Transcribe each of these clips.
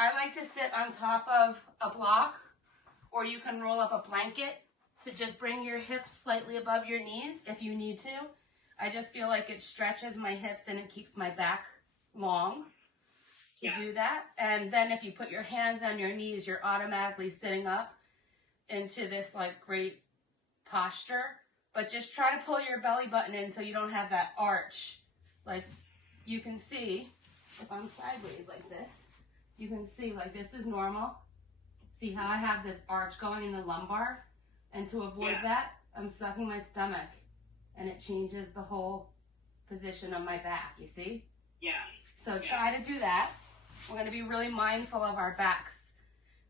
I like to sit on top of a block, or you can roll up a blanket to just bring your hips slightly above your knees if you need to. I just feel like it stretches my hips and it keeps my back long to do that. And then if you put your hands on your knees, you're automatically sitting up into this like great posture. But just try to pull your belly button in so you don't have that arch. Like you can see, if I'm sideways like this, you can see like this is normal. See how I have this arch going in the lumbar? And to avoid that, I'm sucking my stomach and it changes the whole position of my back, you see? Yeah. So try to do that. We're going to be really mindful of our backs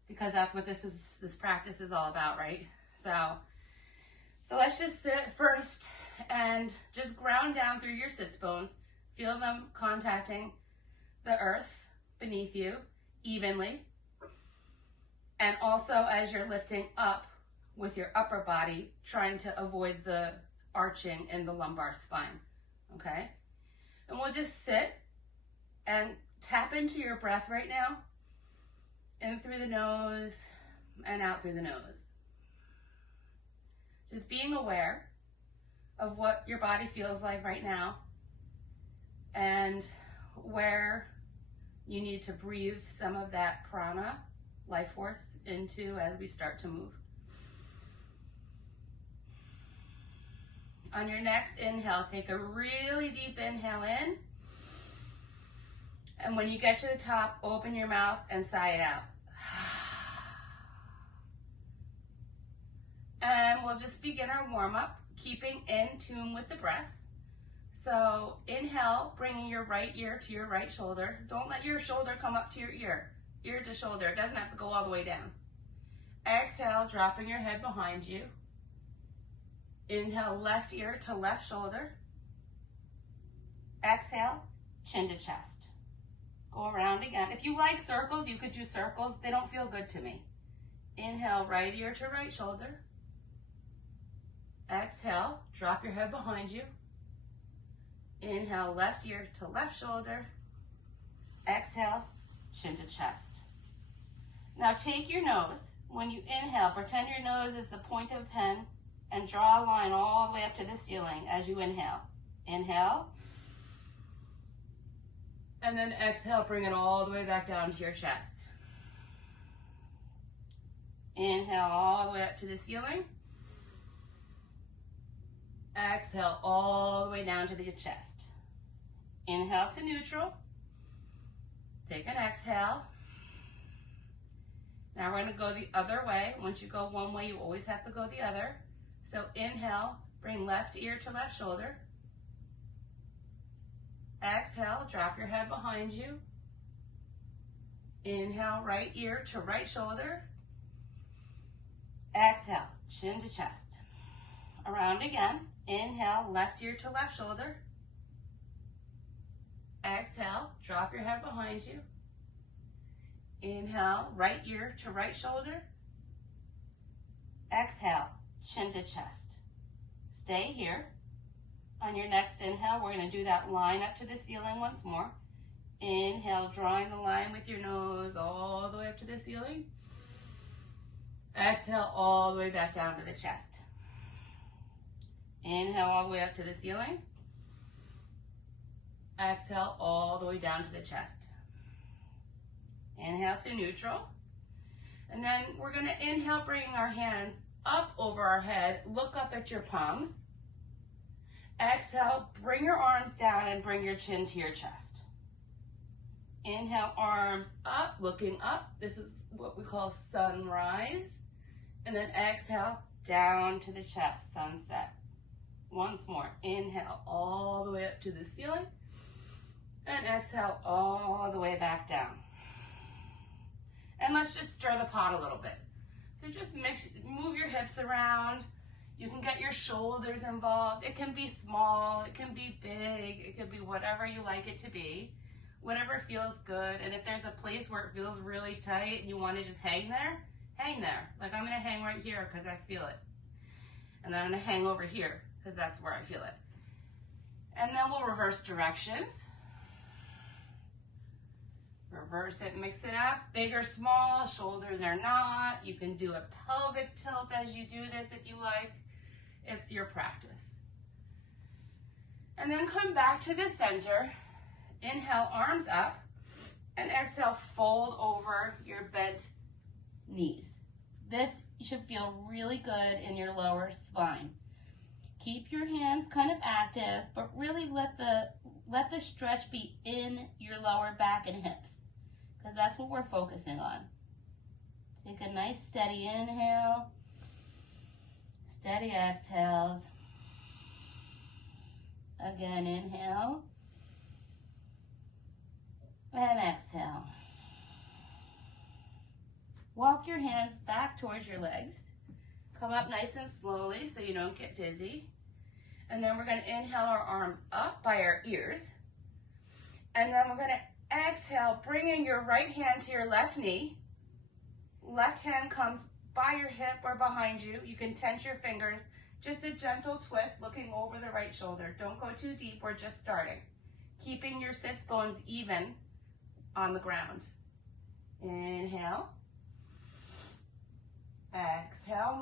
because that's what this practice is all about, right? So let's just sit first and just ground down through your sits bones. Feel them contacting the earth beneath you evenly. And also as you're lifting up with your upper body, trying to avoid the arching in the lumbar spine, okay? And we'll just sit and tap into your breath right now, in through the nose and out through the nose. Just being aware of what your body feels like right now and where you need to breathe some of that prana, life force, into as we start to move. On your next inhale, take a really deep inhale in. And when you get to the top, open your mouth and sigh it out. And we'll just begin our warm-up, keeping in tune with the breath. So inhale, bringing your right ear to your right shoulder. Don't let your shoulder come up to your ear to shoulder. It doesn't have to go all the way down. Exhale, dropping your head behind you. Inhale, left ear to left shoulder. Exhale, chin to chest. Go around again. If you like circles, you could do circles. They don't feel good to me. Inhale, right ear to right shoulder. Exhale, drop your head behind you. Inhale, left ear to left shoulder. Exhale, chin to chest. Now take your nose. When you inhale, pretend your nose is the point of a pen and draw a line all the way up to the ceiling as you inhale. Inhale. And then exhale, bring it all the way back down to your chest. Inhale all the way up to the ceiling. Exhale all the way down to the chest. Inhale to neutral. Take an exhale. Now we're going to go the other way. Once you go one way, you always have to go the other. So inhale, bring left ear to left shoulder. Exhale, drop your head behind you. Inhale, right ear to right shoulder. Exhale, chin to chest. Around again. Inhale, left ear to left shoulder. Exhale, drop your head behind you. Inhale, right ear to right shoulder. Exhale, chin to chest. Stay here. On your next inhale, we're going to do that line up to the ceiling once more. Inhale, drawing the line with your nose all the way up to the ceiling. Exhale, all the way back down to the chest. Inhale all the way up to the ceiling. Exhale all the way down to the chest. Inhale to neutral. And then we're going to inhale, bringing our hands up over our head. Look up at your palms. Exhale, bring your arms down and bring your chin to your chest. Inhale, arms up, looking up. This is what we call sunrise. And then exhale, down to the chest, sunset. Once more, inhale all the way up to the ceiling. And exhale all the way back down. And let's just stir the pot a little bit. So just move your hips around. You can get your shoulders involved. It can be small, it can be big, it can be whatever you like it to be. Whatever feels good. And if there's a place where it feels really tight and you want to just hang there, hang there. Like I'm going to hang right here because I feel it. And then I'm going to hang over here because that's where I feel it. And then we'll reverse directions. Reverse it, mix it up. Big or small, shoulders or not. You can do a pelvic tilt as you do this if you like. It's your practice. And then come back to the center. Inhale, arms up. And exhale, fold over your bent knees. This should feel really good in your lower spine. Keep your hands kind of active, but really let the stretch be in your lower back and hips, because that's what we're focusing on. Take a nice steady inhale, steady exhales. Again, inhale and exhale. Walk your hands back towards your legs. Come up nice and slowly so you don't get dizzy. And then we're going to inhale our arms up by our ears. And then we're going to exhale, bringing your right hand to your left knee. Left hand comes by your hip or behind you. You can tense your fingers. Just a gentle twist looking over the right shoulder. Don't go too deep, we're just starting. Keeping your sits bones even on the ground. Inhale. Exhale,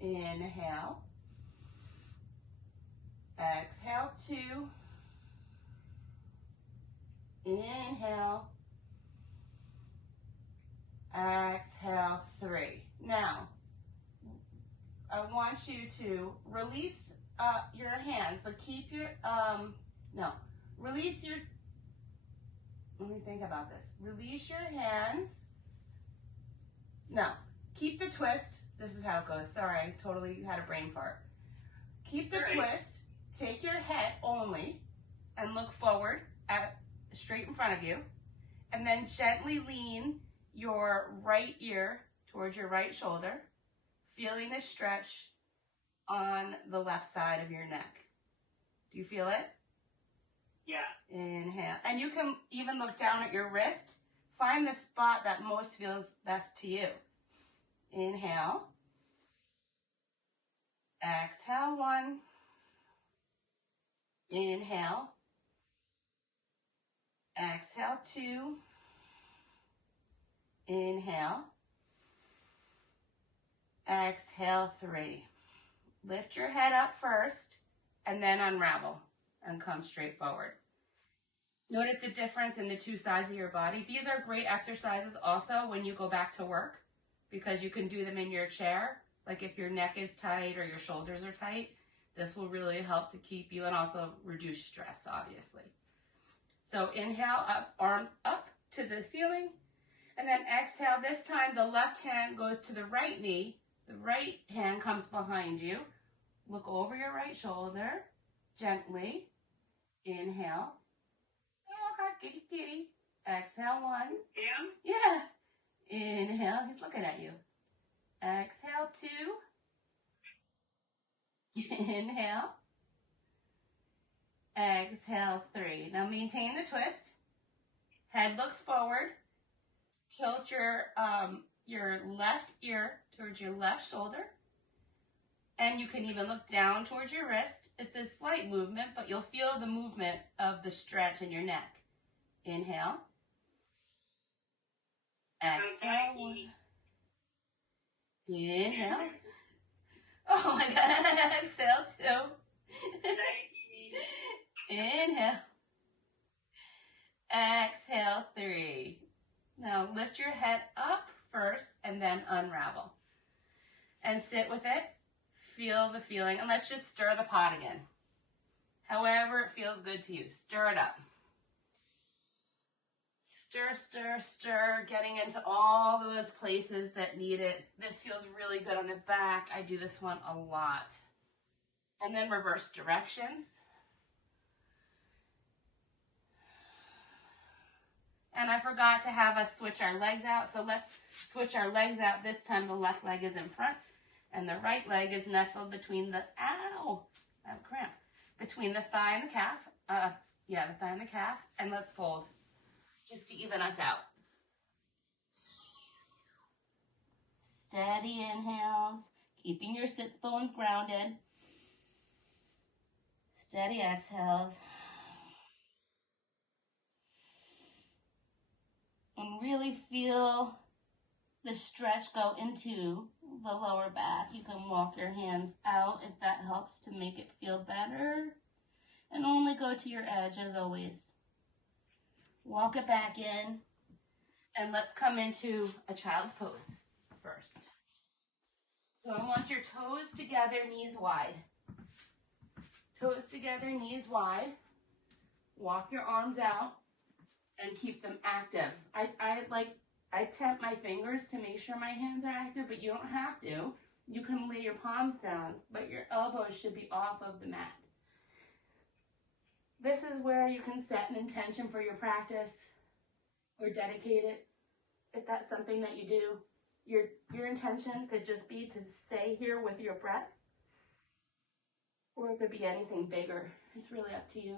1. Inhale. Exhale, 2. Inhale. Exhale, 3. Now, I want you to release your hands, but keep your, release your, let me think about this. Release your hands. No, keep the twist. This is how it goes. Sorry, I totally had a brain fart. Keep the twist. Take your head only and look forward at straight in front of you. And then gently lean your right ear towards your right shoulder, feeling the stretch on the left side of your neck. Do you feel it? Yeah. Inhale. And you can even look down at your wrist. Find the spot that most feels best to you. Inhale. Exhale, 1. Inhale. Exhale, 2. Inhale. Exhale, 3. Lift your head up first and then unravel and come straight forward. Notice the difference in the two sides of your body. These are great exercises also when you go back to work, because you can do them in your chair. Like if your neck is tight or your shoulders are tight, this will really help to keep you and also reduce stress, obviously. So inhale, up, arms up to the ceiling. And then exhale, this time the left hand goes to the right knee. The right hand comes behind you. Look over your right shoulder, gently. Inhale. Oh God, kitty, kitty. Exhale, 1. Sam? Yeah. Inhale, he's looking at you. Exhale, 2. Inhale. Exhale, 3. Now maintain the twist. Head looks forward. Tilt your left ear towards your left shoulder. And you can even look down towards your wrist. It's a slight movement, but you'll feel the movement of the stretch in your neck. Inhale. Exhale, 1. Inhale. Oh my God. Exhale, 2. Inhale. Exhale, 3. Now lift your head up first and then unravel. And sit with it. Feel the feeling. And let's just stir the pot again. However it feels good to you. Stir it up. Stir, stir, stir. Getting into all those places that need it. This feels really good on the back. I do this one a lot. And then reverse directions. And I forgot to have us switch our legs out. So let's switch our legs out. This time the left leg is in front and the right leg is nestled between the, ow, I have a cramp, between the thigh and the calf. The thigh and the calf. And let's fold just to even us out. Steady inhales, keeping your sits bones grounded. Steady exhales. really feel the stretch go into the lower back. You can walk your hands out if that helps to make it feel better. And only go to your edge as always. Walk it back in. And let's come into a child's pose first. So I want your toes together, knees wide. Toes together, knees wide. Walk your arms out and keep them active. I tap my fingers to make sure my hands are active, but you don't have to. You can lay your palms down, but your elbows should be off of the mat. This is where you can set an intention for your practice or dedicate it. If that's something that you do, your intention could just be to stay here with your breath, or it could be anything bigger. It's really up to you.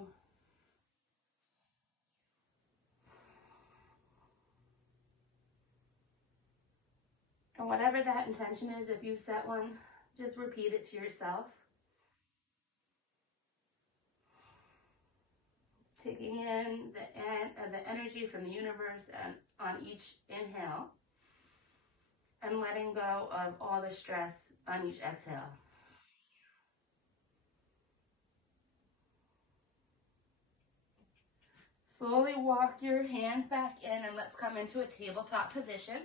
And whatever that intention is, if you've set one, just repeat it to yourself. Taking in the energy from the universe and on each inhale, and letting go of all the stress on each exhale. Slowly walk your hands back in and let's come into a tabletop position.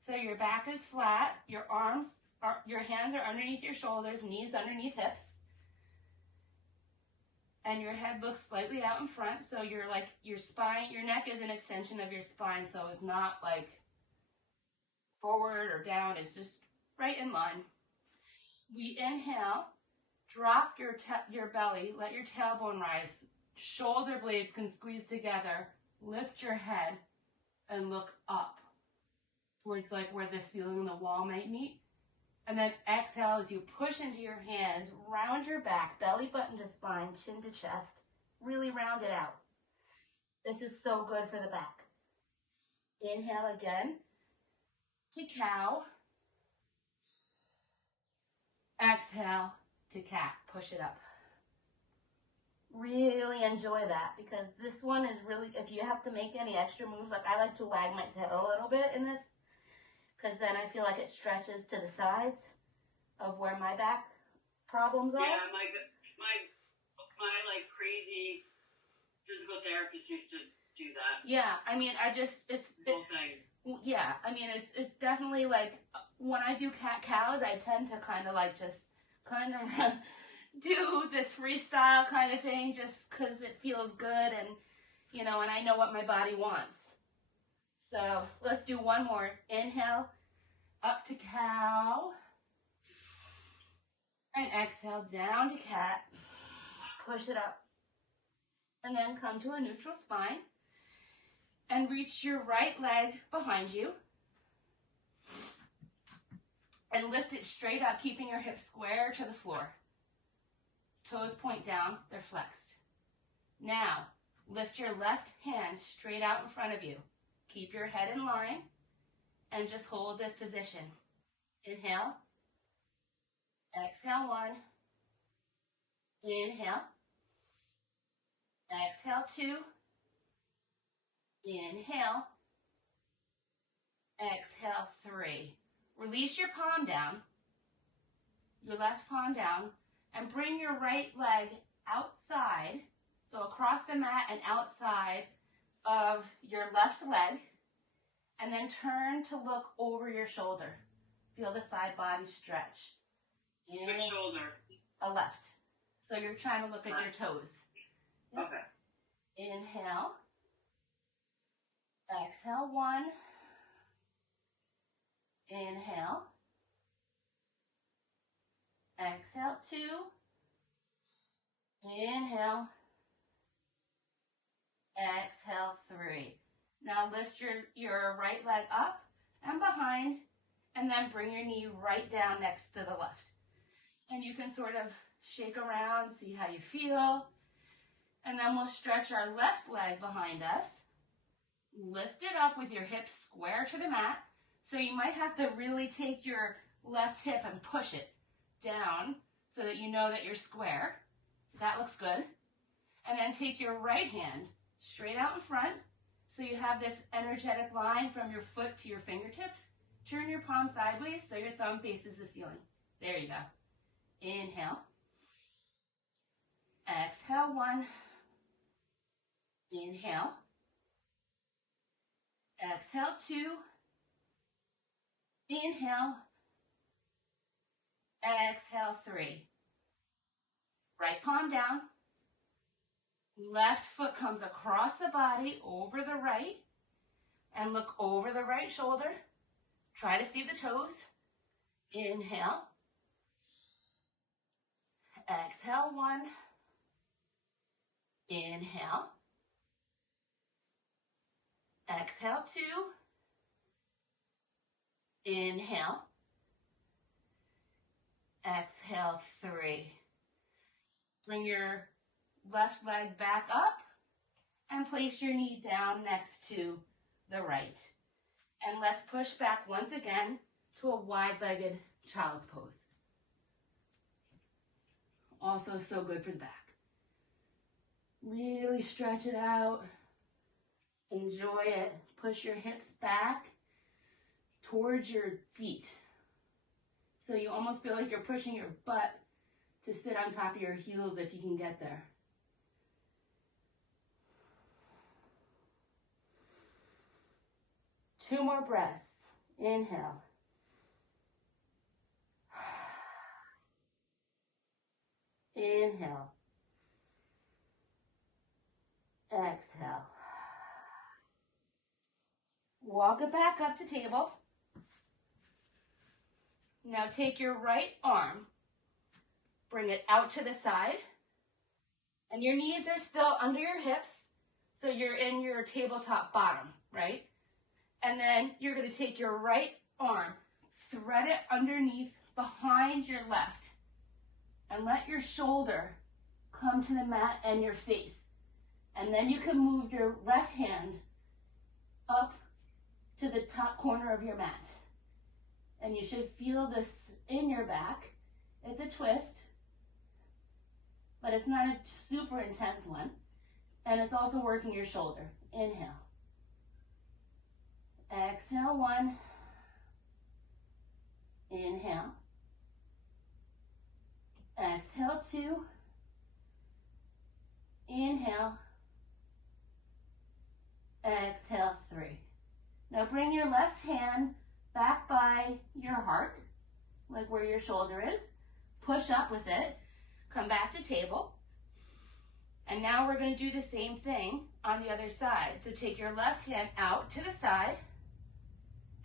So your back is flat, your hands are underneath your shoulders, knees underneath hips. And your head looks slightly out in front, so your spine, your neck is an extension of your spine, so it's not like forward or down, it's just right in line. We inhale, drop your belly, let your tailbone rise, shoulder blades can squeeze together, lift your head, and look up towards like where the ceiling and the wall might meet. And then exhale as you push into your hands, round your back, belly button to spine, chin to chest. Really round it out. This is so good for the back. Inhale again to cow. Exhale to cat. Push it up. Really enjoy that because this one is really, if you have to make any extra moves, like I like to wag my tail a little bit in this, because then I feel like it stretches to the sides of where my back problems are. Yeah, my like crazy physical therapist used to do that. Yeah, I mean, it's whole thing. Yeah, I mean, it's definitely like when I do cat-cows, I tend to kind of like just kind of do this freestyle kind of thing just because it feels good and, you know, and I know what my body wants. So let's do one more. Inhale, up to cow. And exhale, down to cat. Push it up. And then come to a neutral spine. And reach your right leg behind you. And lift it straight up, keeping your hips square to the floor. Toes point down, they're flexed. Now, lift your left hand straight out in front of you. Keep your head in line and just hold this position. Inhale. Exhale, 1. Inhale. Exhale, 2. Inhale. Exhale, 3. Release your palm down, your left palm down, and bring your right leg outside, so across the mat and outside of your left leg, and then turn to look over your shoulder. Feel the side body stretch. Which shoulder? A left. So you're trying to look at your toes. Okay. Inhale. Exhale, 1. Inhale. Exhale, 2. Inhale. Exhale, 3. Now lift your right leg up and behind, and then bring your knee right down next to the left. And you can sort of shake around, see how you feel. And then we'll stretch our left leg behind us. Lift it up with your hips square to the mat. So you might have to really take your left hip and push it down so that you know that you're square. That looks good. And then take your right hand straight out in front. So you have this energetic line from your foot to your fingertips. Turn your palm sideways so your thumb faces the ceiling. There you go. Inhale. Exhale, 1. Inhale. Exhale, 2. Inhale. Exhale, 3. Right palm down. Left foot comes across the body over the right. And look over the right shoulder. Try to see the toes. Inhale. Exhale, 1. Inhale. Exhale, 2. Inhale. Exhale, 3. Bring your left leg back up and place your knee down next to the right. And let's push back once again to a wide-legged child's pose. Also so good for the back. Really stretch it out. Enjoy it. Push your hips back towards your feet. So you almost feel like you're pushing your butt to sit on top of your heels if you can get there. Two more breaths. Inhale. Inhale. Exhale. Walk it back up to table. Now take your right arm, bring it out to the side, and your knees are still under your hips, so you're in your tabletop bottom, right? And then you're going to take your right arm, thread it underneath behind your left, and let your shoulder come to the mat and your face. And then you can move your left hand up to the top corner of your mat. And you should feel this in your back. It's a twist, but it's not a super intense one. And it's also working your shoulder. Inhale. Exhale, 1. Inhale. Exhale, 2. Inhale. Exhale, 3. Now bring your left hand back by your heart, like where your shoulder is. Push up with it. Come back to table. And now we're going to do the same thing on the other side. So take your left hand out to the side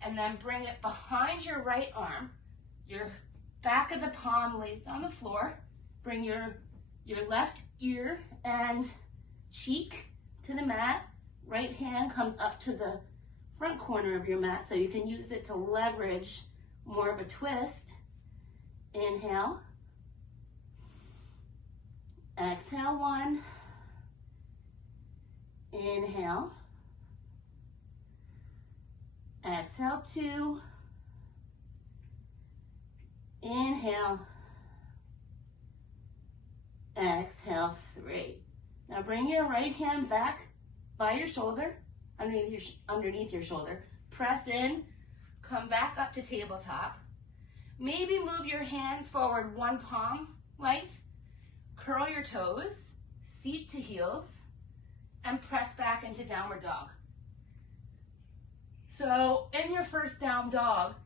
and then bring it behind your right arm. Your back of the palm lays on the floor. Bring your left ear and cheek to the mat. Right hand comes up to the front corner of your mat so you can use it to leverage more of a twist. Inhale. Exhale, 1. Inhale. Exhale, 2. Inhale. Exhale, 3. Now bring your right hand back by your shoulder, underneath your shoulder. Press in, come back up to tabletop. Maybe move your hands forward 1 palm length. Curl your toes, seat to heels, and press back into downward dog. So in your first down dog,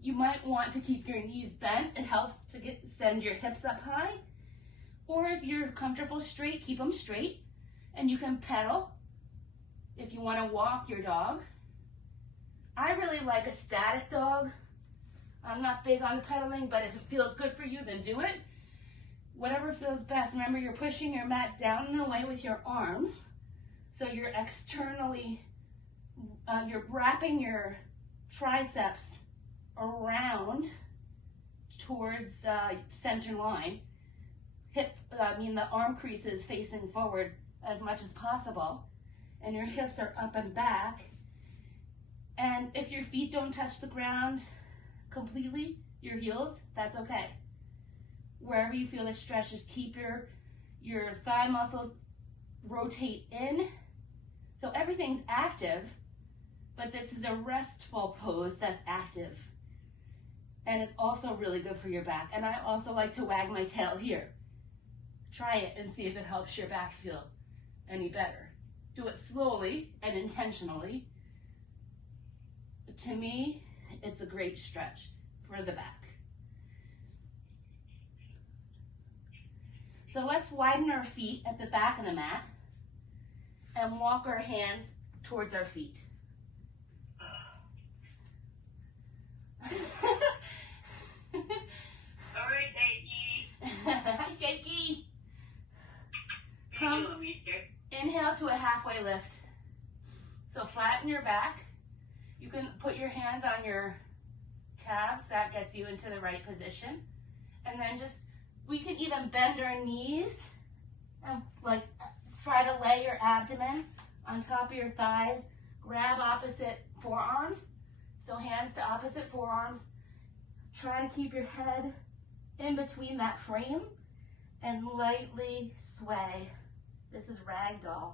you might want to keep your knees bent. It helps to send your hips up high. Or if you're comfortable straight, keep them straight. And you can pedal if you want to walk your dog. I really like a static dog. I'm not big on the pedaling, but if it feels good for you, then do it. Whatever feels best. Remember, you're pushing your mat down and away with your arms. So you're externally, you're wrapping your triceps around towards center line. The arm crease is facing forward as much as possible. And your hips are up and back. And if your feet don't touch the ground completely, your heels, that's okay. Wherever you feel the stretch, just keep your thigh muscles rotate in. So everything's active, but this is a restful pose that's active. And it's also really good for your back. And I also like to wag my tail here. Try it and see if it helps your back feel any better. Do it slowly and intentionally. To me, it's a great stretch for the back. So let's widen our feet at the back of the mat and walk our hands towards our feet. All right, Jakey. Hi, Jakey. How you doing, mister? Inhale to a halfway lift. So flatten your back. You can put your hands on your calves. That gets you into the right position. And then we can even bend our knees and like try to lay your abdomen on top of your thighs. Grab opposite forearms. So hands to opposite forearms. Try to keep your head in between that frame and lightly sway. This is ragdoll.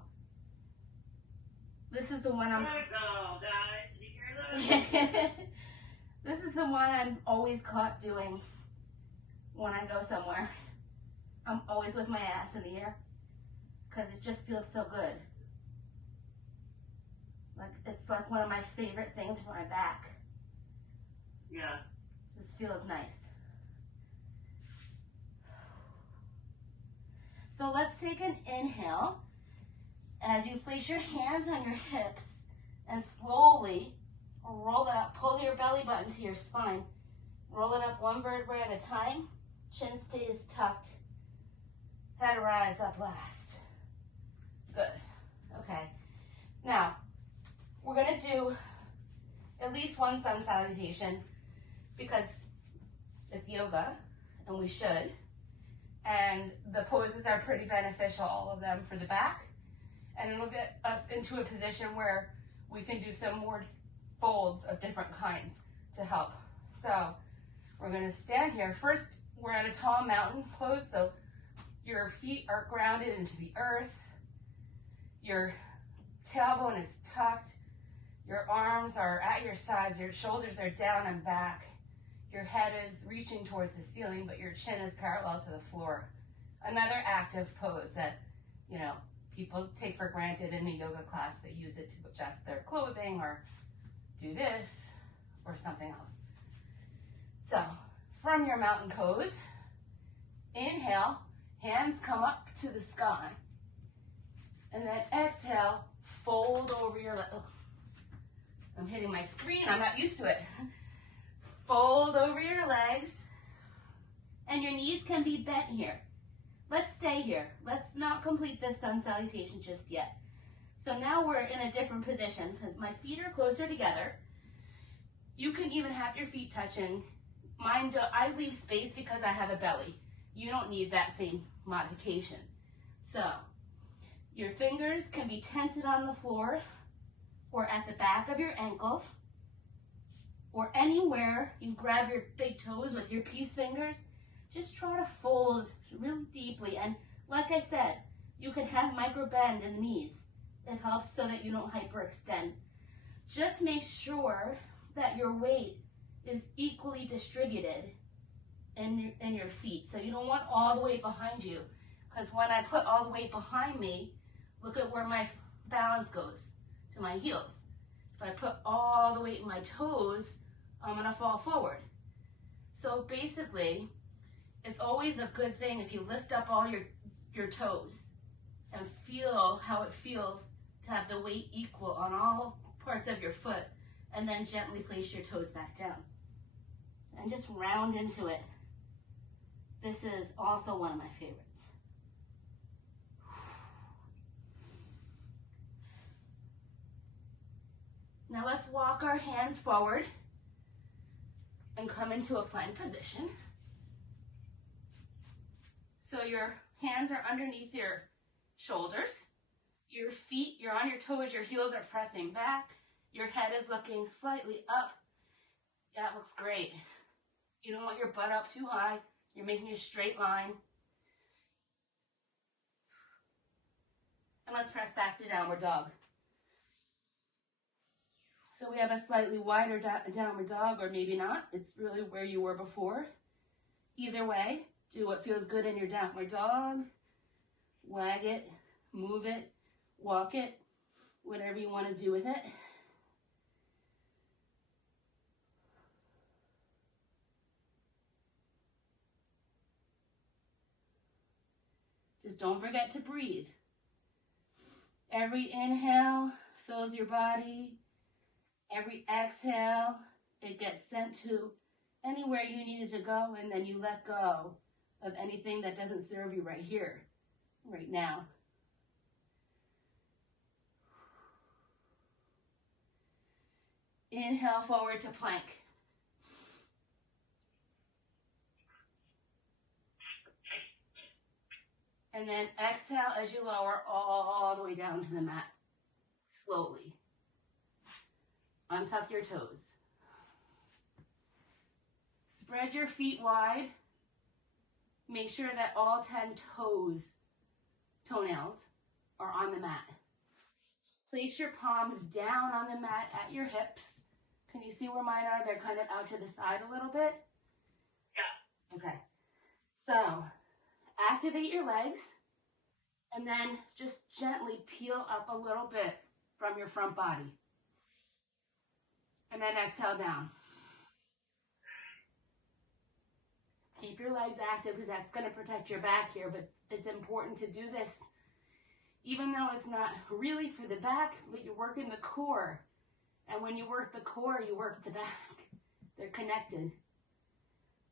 This is the one Ragdoll, guys. Did you hear that? This is the one I'm always caught doing when I go somewhere. I'm always with my ass in the air because it just feels so good. Like it's like one of my favorite things for my back. Yeah. Just feels nice. So let's take an inhale as you place your hands on your hips and slowly roll it up. Pull your belly button to your spine. Roll it up one vertebrae at a time. Chin stays tucked. Head rise up last. Good. Okay. Now, we're going to do at least one sun salutation because it's yoga and we should. And the poses are pretty beneficial, all of them, for the back. And it'll get us into a position where we can do some more folds of different kinds to help. So we're going to stand here. First, we're at a tall mountain pose. So your feet are grounded into the earth. Your tailbone is tucked. Your arms are at your sides. Your shoulders are down and back. Your head is reaching towards the ceiling, but your chin is parallel to the floor. Another active pose that, you know, people take for granted in a yoga class. They use it to adjust their clothing or do this or something else. So from your mountain pose, inhale, hands come up to the sky. And then exhale, fold over your legs. Oh, I'm hitting my screen, I'm not used to it. Fold over your legs, and your knees can be bent here. Let's stay here. Let's not complete this sun salutation just yet. So now we're in a different position because my feet are closer together. You can even have your feet touching. Mine, I leave space because I have a belly. You don't need that same modification. So your fingers can be tented on the floor or at the back of your ankles, or anywhere you grab your big toes with your peace fingers. Just try to fold really deeply. And like I said, you can have micro bend in the knees. It helps so that you don't hyperextend. Just make sure that your weight is equally distributed in your feet. So you don't want all the weight behind you, because when I put all the weight behind me, look at where my balance goes, to my heels. If I put all the weight in my toes, I'm gonna fall forward. So basically, it's always a good thing if you lift up all your toes and feel how it feels to have the weight equal on all parts of your foot, and then gently place your toes back down. And just round into it. This is also one of my favorites. Now let's walk our hands forward and come into a plank position. So your hands are underneath your shoulders. Your feet, you're on your toes, your heels are pressing back. Your head is looking slightly up. That looks great. You don't want your butt up too high. You're making a straight line. let's press back to downward dog. So we have a slightly wider downward dog, or maybe not. It's really where you were before. Either way, do what feels good in your downward dog. Wag it, move it, walk it, whatever you want to do with it. Just don't forget to breathe. Every inhale fills your body. Every exhale, it gets sent to anywhere you need it to go, and then you let go of anything that doesn't serve you right here, right now. Inhale forward to plank. And then exhale as you lower all the way down to the mat, slowly. Untuck your toes. Spread your feet wide. Make sure that all 10 toenails are on the mat. Place your palms down on the mat at your hips. Can you see where mine are? They're kind of out to the side a little bit. Yeah. Okay. So, activate your legs and then just gently peel up a little bit from your front body. And then exhale down. Keep your legs active because that's going to protect your back here, but it's important to do this even though it's not really for the back, but you're working the core. And when you work the core, you work the back. They're connected.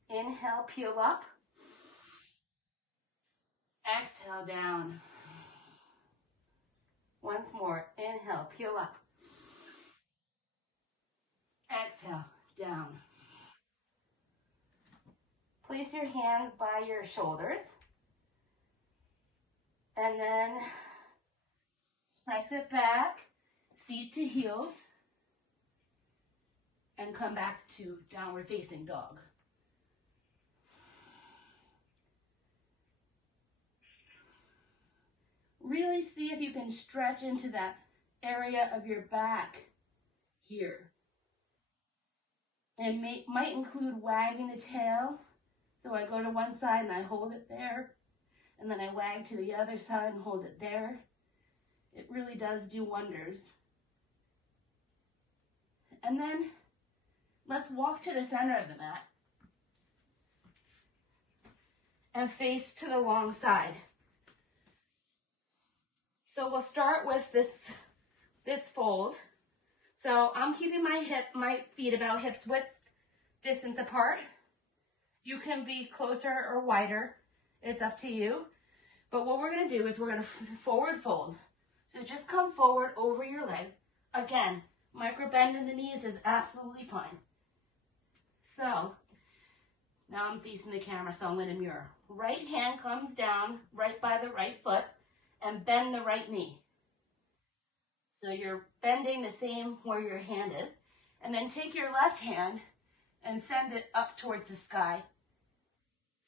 Inhale, peel up. Exhale, down. Once more. Inhale, peel up. Exhale, down. Place your hands by your shoulders. And then press it back, seat to heels, and come back to downward facing dog. Really see if you can stretch into that area of your back here. And might include wagging the tail. So I go to one side and I hold it there. And then I wag to the other side and hold it there. It really does do wonders. And then let's walk to the center of the mat and face to the long side. So we'll start with this fold. So I'm keeping my feet about hips width distance apart. You can be closer or wider. It's up to you. But what we're going to do is we're going to forward fold. So just come forward over your legs. Again, micro bend in the knees is absolutely fine. So now I'm facing the camera, so I'm going to mirror. Right hand comes down right by the right foot and bend the right knee. So you're bending the same where your hand is. And then take your left hand and send it up towards the sky.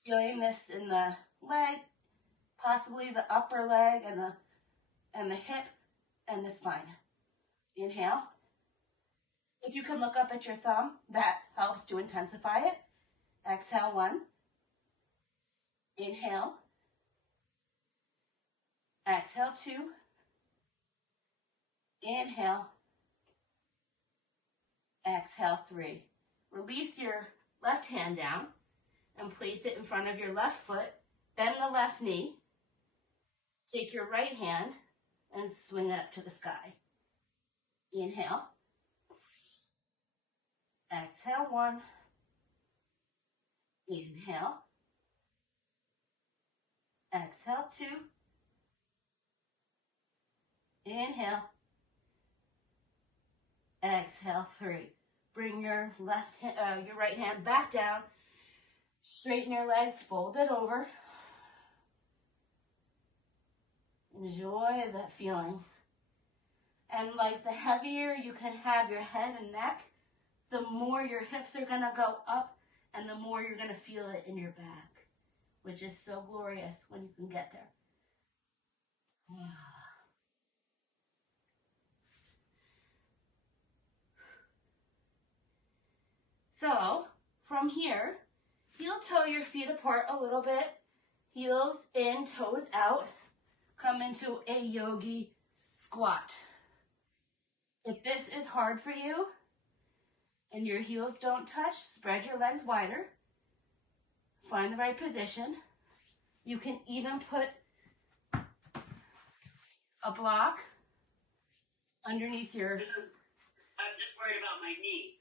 Feeling this in the leg, possibly the upper leg and the hip and the spine. Inhale. If you can look up at your thumb, that helps to intensify it. Exhale, 1. Inhale. Exhale, 2. Inhale. Exhale, 3. Release your left hand down and place it in front of your left foot. Bend the left knee. Take your right hand and swing it up to the sky. Inhale. Exhale, 1. Inhale. Exhale, 2. Inhale. Exhale, 3. Bring your right hand back down. Straighten your legs, fold it over. Enjoy that feeling. And like the heavier you can have your head and neck, the more your hips are going to go up and the more you're going to feel it in your back, which is so glorious when you can get there. So from here, heel toe your feet apart a little bit, heels in, toes out, come into a yogi squat. If this is hard for you and your heels don't touch, spread your legs wider, find the right position. You can even put a block underneath your... I'm just worried about my knee.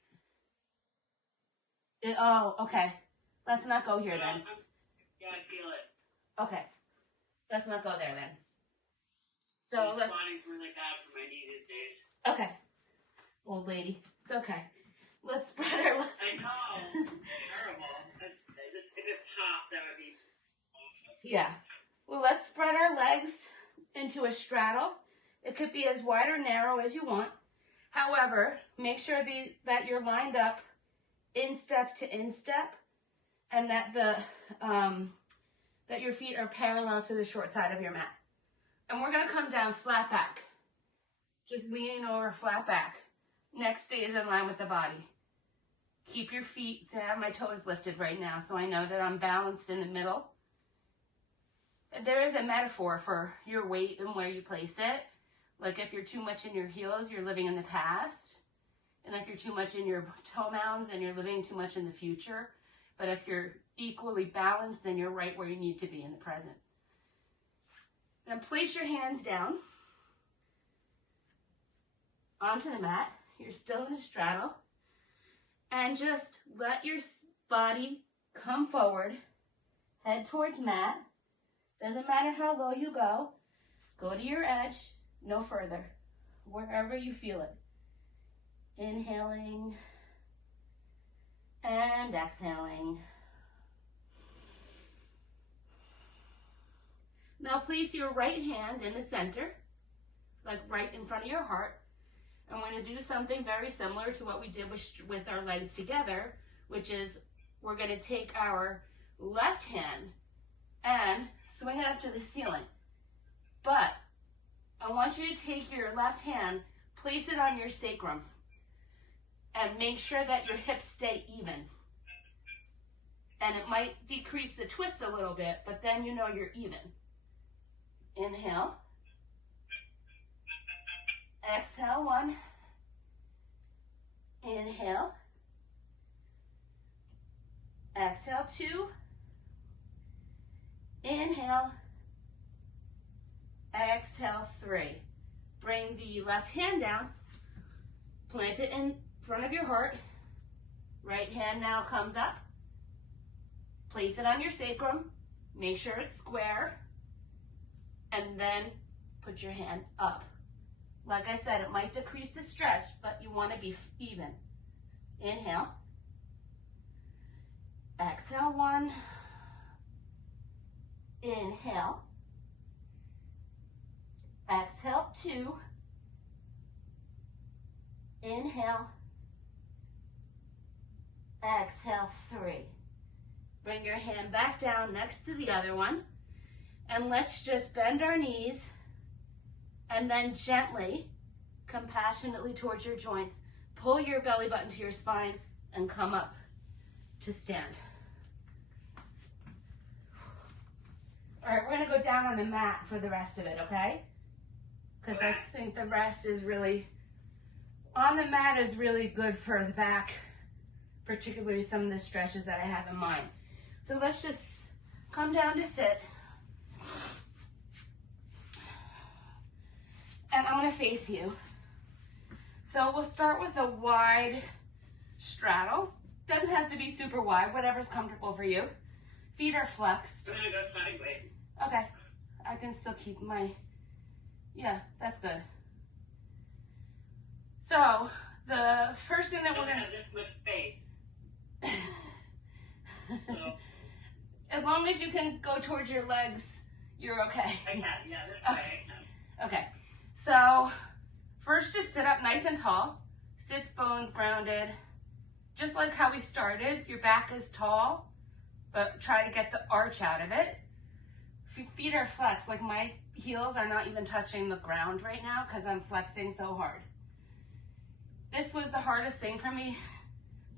Oh, okay. Let's not go here then. Yeah, I feel it. Okay. Let's not go there then. So squatting's really bad for my knee these days. Okay. Old lady. It's okay. Let's spread our legs. I know. It's terrible. If it popped, that would be awful. Yeah. Well, let's spread our legs into a straddle. It could be as wide or narrow as you want. However, make sure that you're lined up instep to instep, and that that your feet are parallel to the short side of your mat. And we're gonna come down flat back. Just leaning over flat back. Neck stays in line with the body. Keep your feet, say I have my toes lifted right now, so I know that I'm balanced in the middle. There is a metaphor for your weight and where you place it. Like if you're too much in your heels, you're living in the past. And if you're too much in your toe mounds, then you're living too much in the future. But if you're equally balanced, then you're right where you need to be in the present. Then place your hands down onto the mat. You're still in a straddle. And just let your body come forward, head towards mat. Doesn't matter how low you go. Go to your edge, no further, wherever you feel it. Inhaling and exhaling. Now place your right hand in the center, like right in front of your heart. I'm going to do something very similar to what we did with our legs together, which is we're going to take our left hand and swing it up to the ceiling. But I want you to take your left hand, place it on your sacrum, and make sure that your hips stay even. And it might decrease the twist a little bit, but then you know you're even. Inhale. Exhale, 1. Inhale. Exhale, 2. Inhale. Exhale, 3. Bring the left hand down. Plant it in front of your heart. Right hand now comes up. Place it on your sacrum. Make sure it's square. And then put your hand up. Like I said, it might decrease the stretch, but you want to be even. Inhale. Exhale, 1. Inhale. Exhale, 2. Inhale. Exhale, 3. Bring your hand back down next to the other one. And let's just bend our knees and then gently, compassionately towards your joints, pull your belly button to your spine and come up to stand. All right, we're gonna go down on the mat for the rest of it, okay? Because I think the rest is really, on the mat is really good for the back, particularly some of the stretches that I have in mind. So let's just come down to sit. And I'm gonna face you. So we'll start with a wide straddle. Doesn't have to be super wide, whatever's comfortable for you. Feet are flexed. I'm gonna go sideways. Okay, I can still keep my, yeah, that's good. So the first thing that we're gonna have this much space. So as long as you can go towards your legs, you're okay. I can, yeah, this way. Okay, so first just sit up nice and tall. Sits bones grounded. Just like how we started, your back is tall, but try to get the arch out of it. If your feet are flexed, like my heels are not even touching the ground right now because I'm flexing so hard. This was the hardest thing for me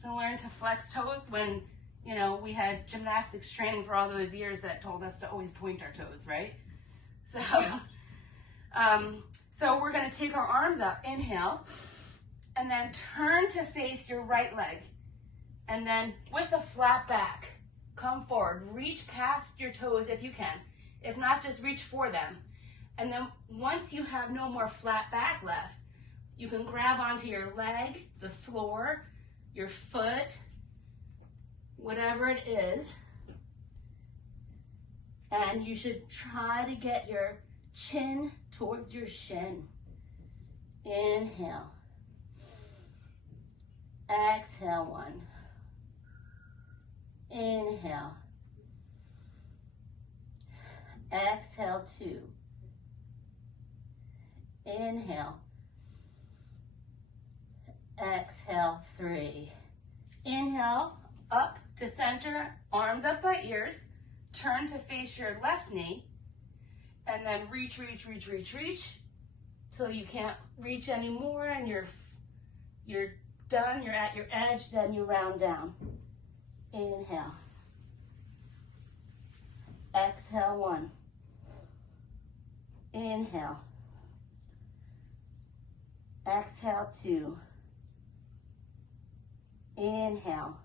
to learn to flex toes when, you know, we had gymnastics training for all those years that told us to always point our toes, right? So, Yes. so we're going to take our arms up, inhale, and then turn to face your right leg. And then with a flat back, come forward. Reach past your toes if you can. If not, just reach for them. And then once you have no more flat back left, you can grab onto your leg, the floor, your foot, whatever it is. And you should try to get your chin towards your shin. Inhale. Exhale, 1. Inhale. Exhale, 2. Inhale. Exhale, 3. Inhale, up to center, arms up by ears. Turn to face your left knee. And then reach, reach, reach, reach, reach. Till you can't reach anymore and you're done, you're at your edge, then you round down. Inhale. Exhale, 1. Inhale. Exhale, 2. Inhale.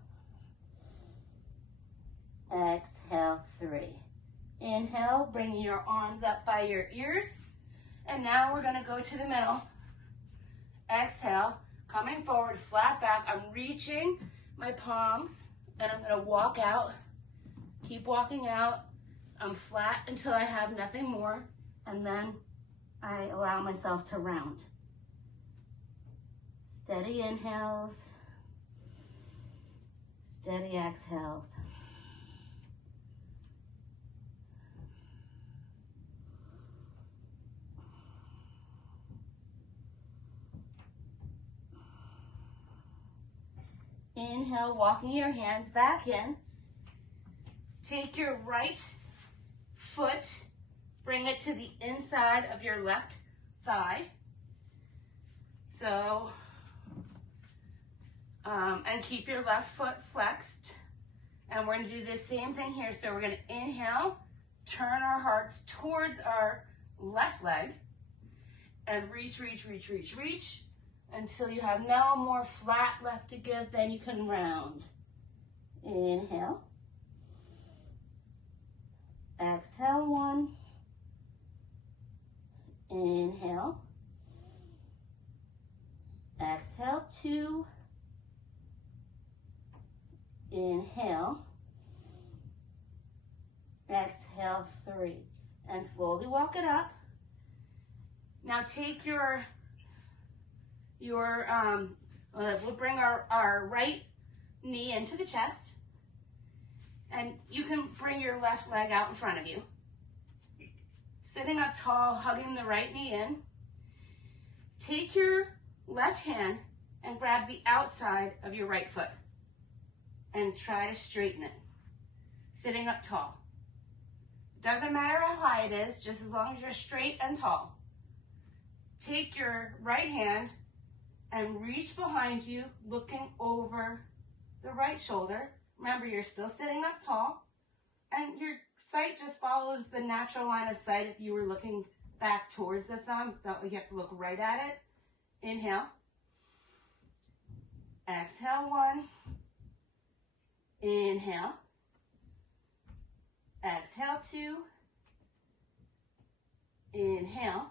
Exhale, 3. Inhale, bringing your arms up by your ears. And now we're going to go to the middle. Exhale, coming forward, flat back. I'm reaching my palms, and I'm going to walk out. Keep walking out. I'm flat until I have nothing more, and then I allow myself to round. Steady inhales, steady exhales. Inhale, walking your hands back in. Take your right foot, bring it to the inside of your left thigh. So, and keep your left foot flexed. And we're going to do the same thing here. So we're going to inhale, turn our hearts towards our left leg, and reach, reach, reach, reach, reach, until you have no more flat left to give, then you can round. Inhale. Exhale, 1. Inhale. Exhale, 2. Inhale. Exhale, 3. And slowly walk it up. Now take we'll bring our right knee into the chest, and you can bring your left leg out in front of you. Sitting up tall, hugging the right knee in. Take your left hand and grab the outside of your right foot and try to straighten it. Sitting up tall. Doesn't matter how high it is, just as long as you're straight and tall. Take your right hand and reach behind you, looking over the right shoulder. Remember, you're still sitting up tall, and your sight just follows the natural line of sight if you were looking back towards the thumb. It's not like you have to look right at it. Inhale. Exhale, 1. Inhale. Exhale, 2. Inhale.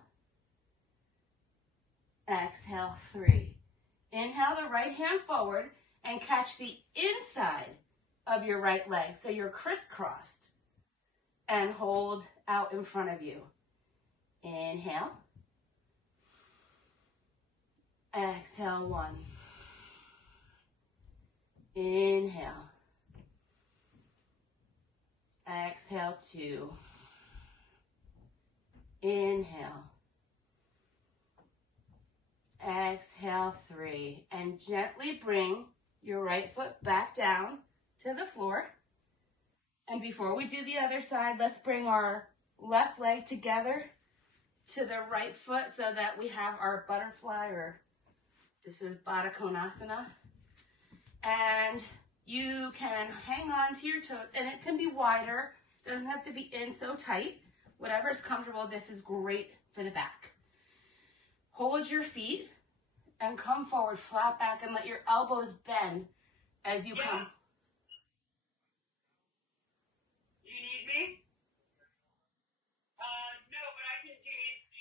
Exhale, 3. Inhale the right hand forward and catch the inside of your right leg. So you're crisscrossed. And hold out in front of you. Inhale. Exhale, 1. Inhale. Exhale, 2. Inhale. Exhale, 3. And gently bring your right foot back down to the floor. And before we do the other side, let's bring our left leg together to the right foot so that we have our butterfly, or this is Baddha Konasana. And you can hang on to your toe, and it can be wider. It doesn't have to be in so tight. Whatever is comfortable, this is great for the back. Hold your feet and come forward, flat back, and let your elbows bend as you come. You need me? No, but I can, are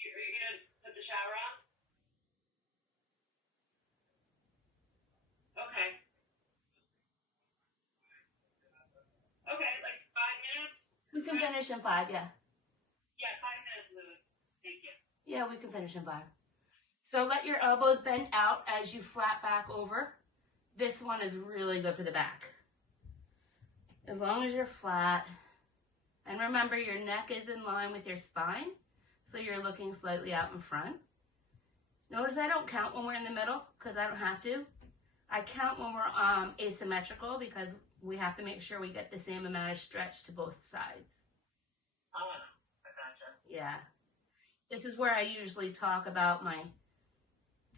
you going to put the shower on? Okay. Okay, like 5 minutes? We can finish in 5, yeah. Yeah, 5 minutes, Lewis. Thank you. Yeah, we can finish in 5. So let your elbows bend out as you flat back over. This one is really good for the back. As long as you're flat. And remember, your neck is in line with your spine, so you're looking slightly out in front. Notice I don't count when we're in the middle, because I don't have to. I count when we're asymmetrical, because we have to make sure we get the same amount of stretch to both sides. Oh, I gotcha. Yeah. This is where I usually talk about my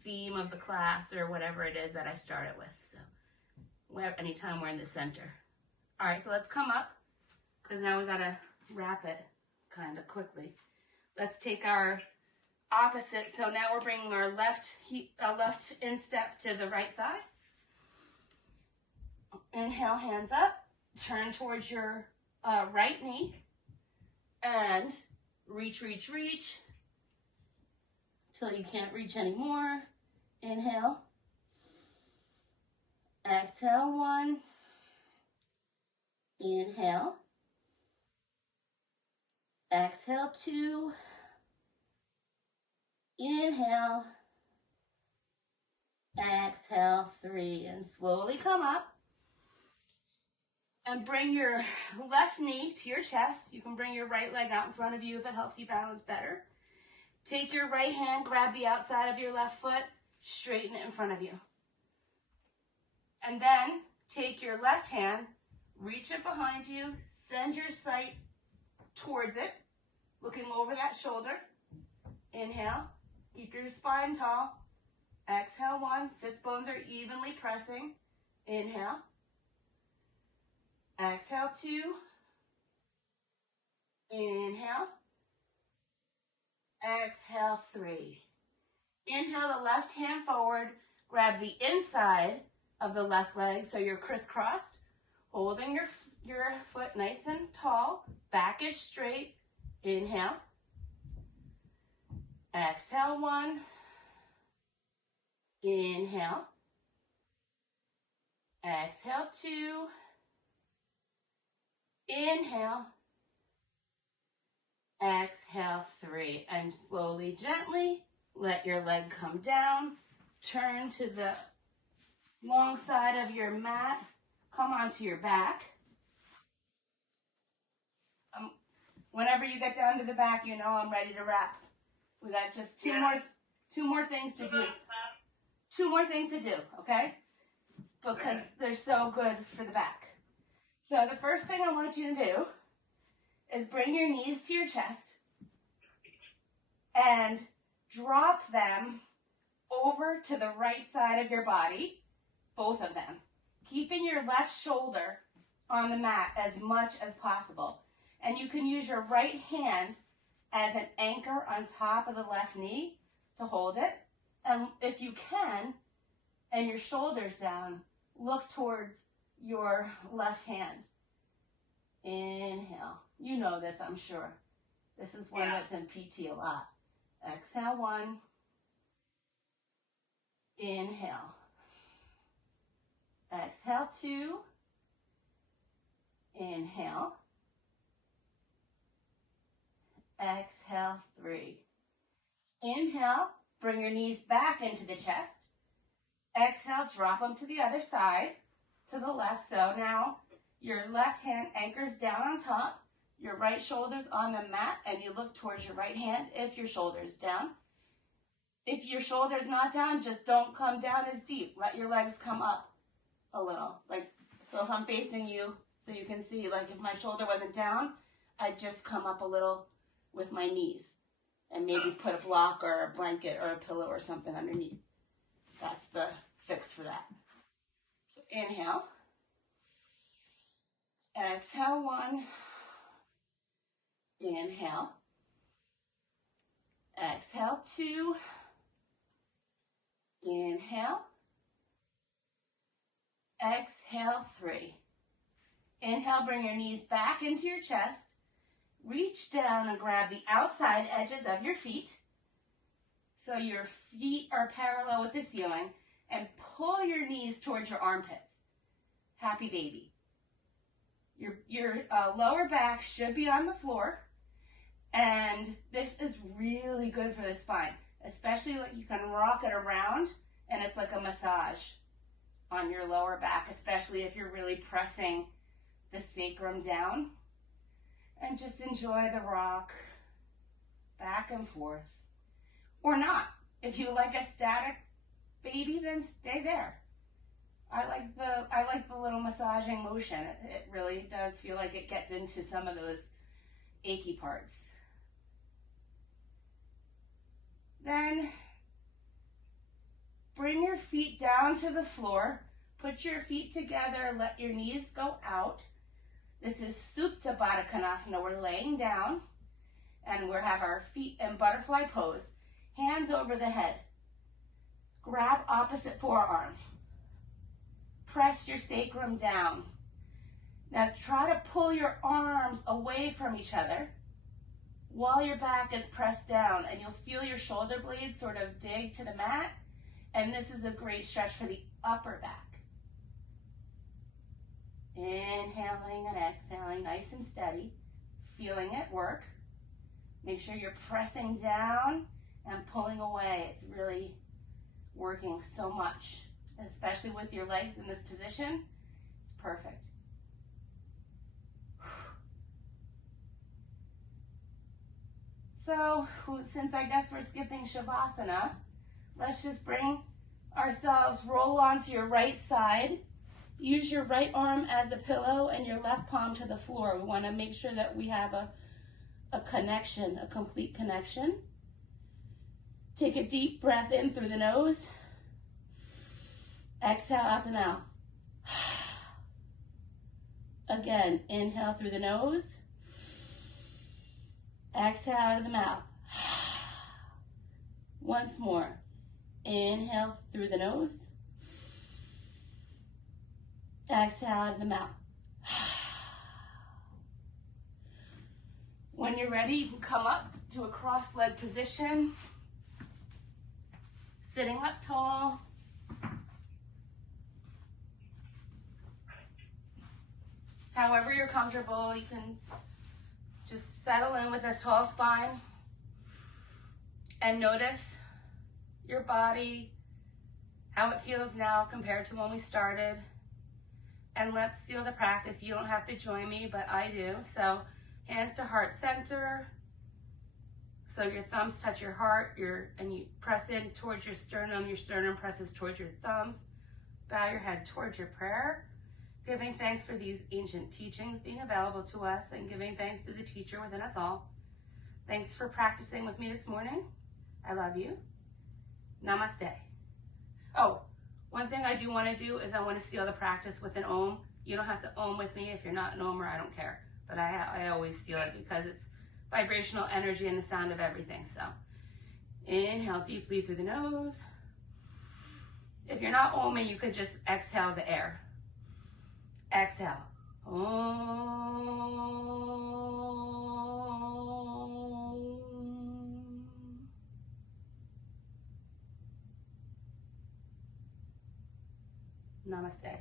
theme of the class or whatever it is that I start it with. So anytime we're in the center. All right, so let's come up, because now we got to wrap it kind of quickly. Let's take our opposite. So now we're bringing our left instep to the right thigh. Inhale, hands up. Turn towards your right knee. And reach, reach, reach. Till you can't reach anymore. Inhale. Exhale, 1. Inhale. Exhale, 2. Inhale. Exhale, 3. And slowly come up. And bring your left knee to your chest. You can bring your right leg out in front of you if it helps you balance better. Take your right hand, grab the outside of your left foot, straighten it in front of you. And then take your left hand, reach it behind you, send your sight towards it, looking over that shoulder. Inhale, keep your spine tall. Exhale, 1, sits bones are evenly pressing. Inhale. Exhale, 2. Inhale. Exhale, 3. Inhale the left hand forward. Grab the inside of the left leg so you're crisscrossed. Holding your foot nice and tall. Back is straight. Inhale. Exhale, 1. Inhale. Exhale, 2. Inhale. Exhale, 3. And slowly, gently, let your leg come down. Turn to the long side of your mat. Come onto your back. Whenever you get down to the back, you know I'm ready to wrap. We got just two more things to do. 2 more things to do, okay? Because they're so good for the back. So the first thing I want you to do is bring your knees to your chest and drop them over to the right side of your body, both of them, keeping your left shoulder on the mat as much as possible. And you can use your right hand as an anchor on top of the left knee to hold it. And if you can, and your shoulders down, look towards your left hand. Inhale. You know this, I'm sure. This is one that's in PT a lot. Exhale, 1. Inhale. Exhale, 2. Inhale. Exhale, 3. Inhale, bring your knees back into the chest. Exhale, drop them to the other side, to the left. So now your left hand anchors down on top, your right shoulder's on the mat, and you look towards your right hand if your shoulder's down. If your shoulder's not down, just don't come down as deep. Let your legs come up a little. So if I'm facing you, so you can see, if my shoulder wasn't down, I'd just come up a little with my knees and maybe put a block or a blanket or a pillow or something underneath. That's the fix for that. So inhale. Exhale, 1. Inhale. Exhale, 2. Inhale. Exhale, 3. Inhale, bring your knees back into your chest. Reach down and grab the outside edges of your feet so your feet are parallel with the ceiling, and pull your knees towards your armpits. Happy baby. Your lower back should be on the floor, and this is really good for the spine, especially like you can rock it around and it's like a massage on your lower back, especially if you're really pressing the sacrum down. And just enjoy the rock back and forth. Or not. If you like a static baby, then stay there. I like the little massaging motion. It really does feel like it gets into some of those achy parts. Then bring your feet down to the floor. Put your feet together. Let your knees go out. This is Supta Baddha Konasana. We're laying down and we have our feet in butterfly pose. Hands over the head. Grab opposite forearms. Press your sacrum down. Now try to pull your arms away from each other while your back is pressed down, and you'll feel your shoulder blades sort of dig to the mat, and this is a great stretch for the upper back. Inhaling and exhaling, nice and steady, feeling it work. Make sure you're pressing down and pulling away. It's really working so much, especially with your legs in this position. It's perfect. So, since I guess we're skipping Shavasana, let's just bring ourselves, roll onto your right side. Use your right arm as a pillow and your left palm to the floor. We want to make sure that we have a connection, a complete connection. Take a deep breath in through the nose. Exhale out the mouth. Again, inhale through the nose. Exhale out of the mouth. Once more. Inhale through the nose. Exhale out of the mouth. When you're ready, you can come up to a cross-legged position. Sitting up tall. However you're comfortable, you can just settle in with a tall spine and notice your body, how it feels now compared to when we started. And let's seal the practice. You don't have to join me, but I do. So hands to heart center. So your thumbs touch your heart, and you press in towards your sternum presses towards your thumbs. Bow your head towards your prayer, giving thanks for these ancient teachings being available to us and giving thanks to the teacher within us all. Thanks for practicing with me this morning. I love you. Namaste. Oh, one thing I do want to do is I want to seal the practice with an Om. You don't have to Om with me if you're not an Omer, I don't care. But I always seal it because it's vibrational energy and the sound of everything. So inhale deeply through the nose. If you're not Oming, you could just exhale the air. Exhale. Om. Namaste.